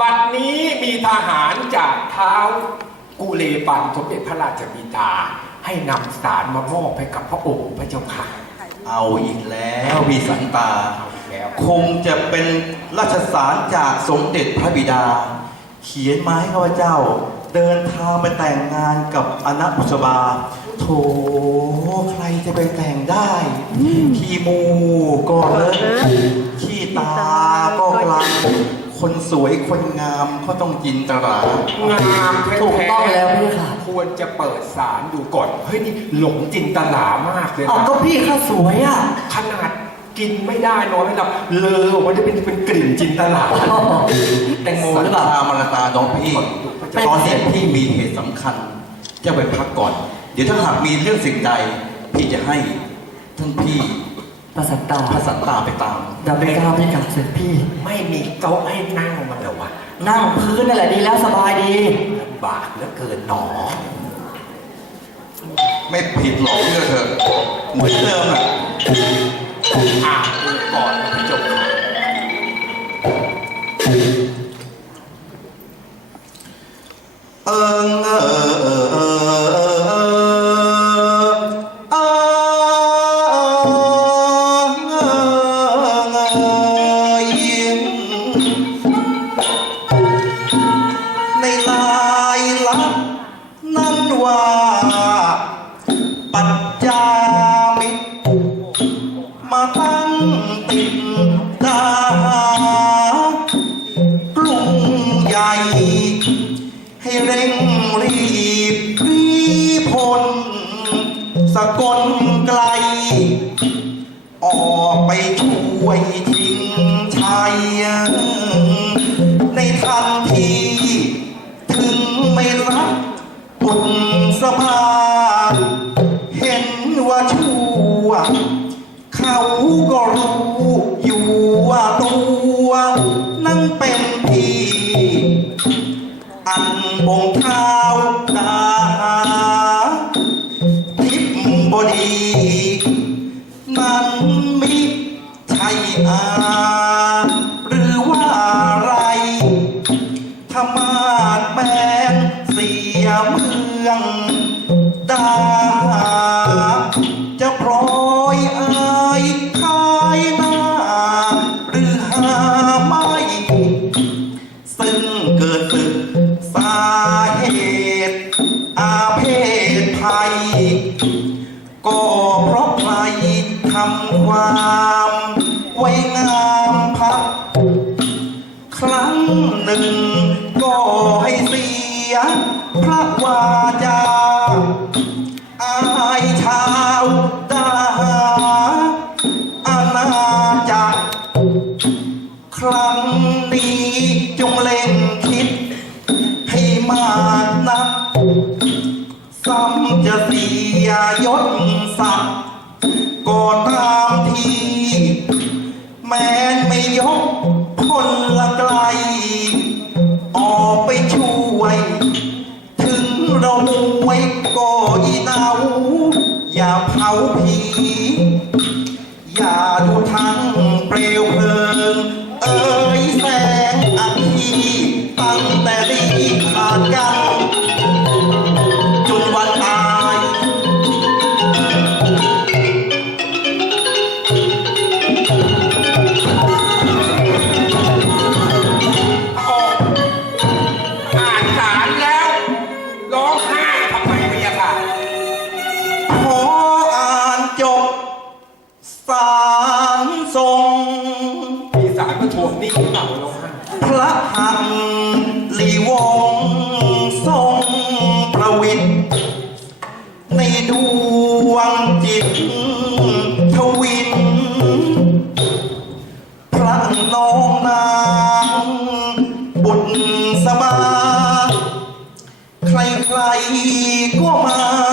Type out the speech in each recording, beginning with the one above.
บัดนี้มีทหารจากเท้ากุเลปันสมเด็จพระราชบิดา ให้นำสารมามอบให้กับพระองค์พระเจ้าค่ะ เอาอีกแล้วพี่สันตาเอาอีกแล้วคงจะเป็นราชสารจากสมเด็จพระบิดา เขียนมาให้ข้าพเจ้า เดินทางไปแต่งงานกับอนับุษบา โถใครจะไปแต่งได้ขี้มูก็เลอะขี้ตาก็กลาง คนสวยคนงามเขาต้องจินตรางามแท้ๆถูกต้องแล้วพี่ค่ะ ควรจะเปิดสารดูก่อน เฮ้ยนี่หลงจินตลามากเลยเอานะก็พี่ข้าสวยอะ ขนาดกินไม่ได้นอนไม่หลับเลอออกมาจะเป็นเป็นกลิ่นจินตลาแตงโมสัหนรือเปล่าตามรตาน้องพี่เป็นตอนนี้พี่มีเหตุสำคัญจะไปพักก่อน เดี๋ยวถ้าหากมีเรื่องสิ่งใดพี่จะให้ท่านพี่ ประสันตาพระสันตาไปตามอย่าไปก้าวพี่กับเสร็จพี่ ไม่มีโต๊ะให้นั่งมันเหรอวะนั่งพื้นนั่นแหละดีแล้วสบายดีลำบากเหลือเกินหนอ ไม่ผิดหรอกเชื่อเถอะเหมือนเดิมอะอ่านดูก่อนพระเจ้าค่ะเอิงเให้เร่งรีบรีพลสกลไกล ออกไปช่วย อันบงเท้าตาทิพบดีนั้นมิใช่อาหรือว่าไรธรรมาดแมนเสียเมืองดา ยพระวาจา อายชาวดาอาณาจักรครั้งนี้จงเล็งคิด ให้มากนักซ้ำจะเสียยศศักดิ์ก็ตามที แม้ไม่ยกพลละไกล อย่ นี้เปล่าร้องไห้พระหัตถ์ลีวงทรงประวิตในดวงจิตทวิน พระน้องนางบุญสบา ใครๆก็มา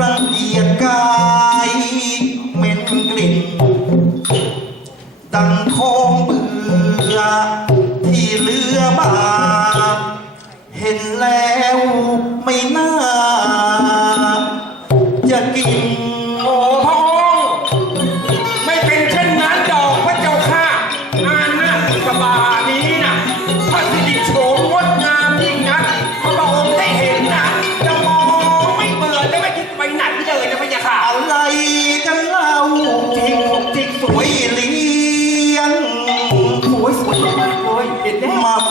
รังเกียจกายเหม็นกลิ่น ดังคองเบื่อที่เลือมา เห็นแล้วไม่น่า จะกินโอ้พระองค์ไม่เป็นเช่นนั้นดอกพระเจ้าค่ะงานนาคกบานี้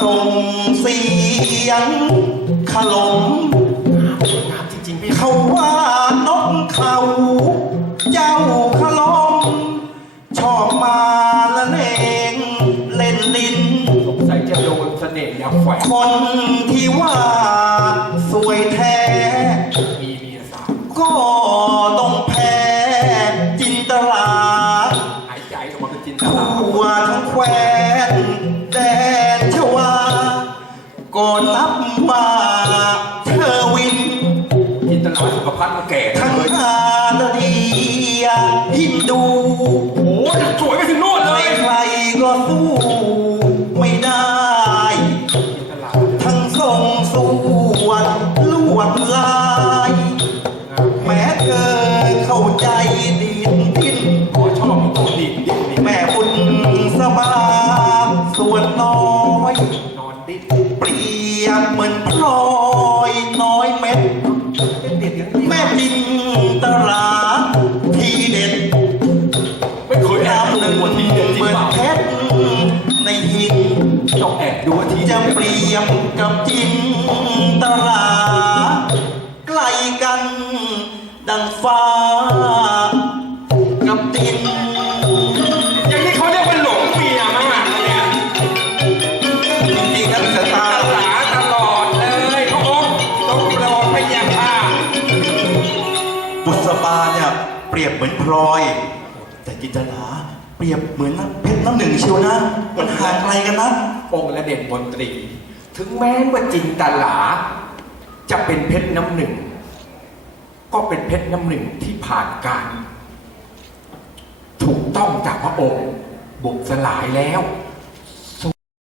ส่งเสียงขลมงามจริงๆพี่เขาว่านกเขา เจ้าขลม ชอบมาละเลงเล่นลิ้น สงสัยจะโดนเสน่ห์ยาแฝงคนที่ว่าสวยแท้ ก็นับว่าเธอวิน จินตลาสุขภาพมาแก่ทั้งเลยอาดดียฮินดู โอ้ยสวยไปถึงโน่นเลย ใครๆก็สู้ไม่ได้จินตลาทั้งทรงสวนลวดลายงามแม้เธอเข้าใจดีดดิ้นขอชอบตัวดิบดิบดิบแม่บุญสบาส่วนน้อย นอนดิบเปรี ยบเหมือนพลอยน้อยเม็ดเด็ดอย่างนี้แม่ดินตราทีเด็ดไม่เคยแอบน้ำหดูนึ่งวันทีเด็ดจริเหงมือนเปล่าเพชรในหินต้องแอบดูวันทีจะเปรียบกับจินตราใกล้กัน ดังฟ้า กับดิน อย่างนี้เขาเรียกว่าหลงเมียมากเลยเนี่ย จริงๆนะสตาต ยบเหมือนพลอย แต่จินตลาเปรียบเหมือนน้ำเพชรน้ำหนึ่งเชียวนะ มันห่างไกลกันนะองค์และเด่นมนตรี ถึงแม้ว่าจินตลา จะเป็นเพชรน้ำหนึ่ง ก็เป็นเพชรน้ำหนึ่งที่ผ่านการ ถูกต้องจากพระองค์บุกสลายแล้ว